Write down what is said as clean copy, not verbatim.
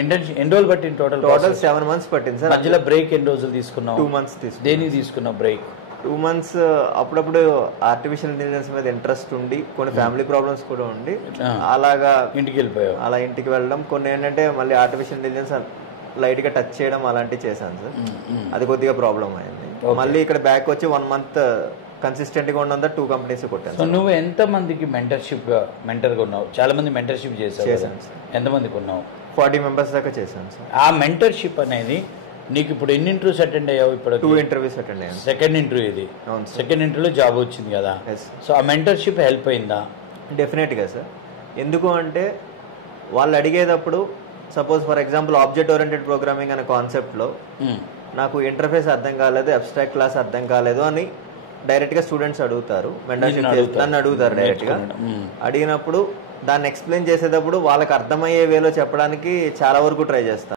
Internship ఎన్ని రోజులు పట్టింది టోటల్? 7 months పట్టింది సార్. మధ్యలో బ్రేక్ ఎన్ని రోజులు తీసుకున్నావు? 2 months తీసుకున్నాను. దేనికి తీసుకున్నావు బ్రేక్? 2 months అప్పుడప్పుడు ఆర్టిఫిషియల్ ఇంటెలిజెన్స్ మీద ఇంట్రెస్ట్ ఉండి కొన్ని ఫ్యామిలీ ప్రాబ్లమ్స్ కూడా ఉండి అలాగా ఇంటికి వెళ్ళిపోయావు. అలా ఇంటికి వెళ్ళడం, కొన్ని ఏంటంటే మళ్ళీ ఆర్టిఫిషియల్ ఇంటెలిజెన్స్ లైట్ గా టచ్ చేయడం అలాంటివి చేశాను సార్. అది కొద్దిగా ప్రాబ్లం అయింది. మళ్ళీ ఇక్కడ బ్యాక్ వచ్చి 1 month కన్సిస్టెంట్ గా ఉన్న 2 companies కొట్టాను. సో నువ్వు ఎంత మందికి మెంటర్గా ఉన్నావు? చాలా మంది మెంటర్షిప్ చేశాను. ఎంతమందికి ఉన్నావు? 40 members దాకా చేశాను సార్. ఆ మెంటర్షిప్ అనేది నీకు ఇప్పుడు ఎన్ని ఇంటర్వ్యూస్ అటెండ్ అయ్యావు? ఇప్పుడు 2 interviews అటెండ్ అయ్యాను. సెకండ్ ఇంటర్వ్యూ ఇది. సెకండ్ ఇంటర్వ్యూలో జాబ్ వచ్చింది కదా. సో ఆ మెంటర్షిప్ హెల్ప్ అయిందా? డెఫినెట్గా సార్. ఎందుకు అంటే వాళ్ళు అడిగేటప్పుడు suppose for example object oriented programming అనే కాన్సెప్ట్లో నాకు ఇంటర్ఫేస్ అర్థం కాలేదు, అబ్స్ట్రాక్ట్ క్లాస్ అర్థం కాలేదు అని డైరెక్ట్గా స్టూడెంట్స్ అడుగుతారు. మెంటర్షిప్ నన్ను అడుగుతారు డైరెక్ట్గా. అడిగినప్పుడు దాన్ని ఎక్స్ప్లెయిన్ చేసేటప్పుడు వాళ్ళకి అర్థమయ్యే వేలో చెప్పడానికి చాలా వరకు ట్రై చేస్తాను.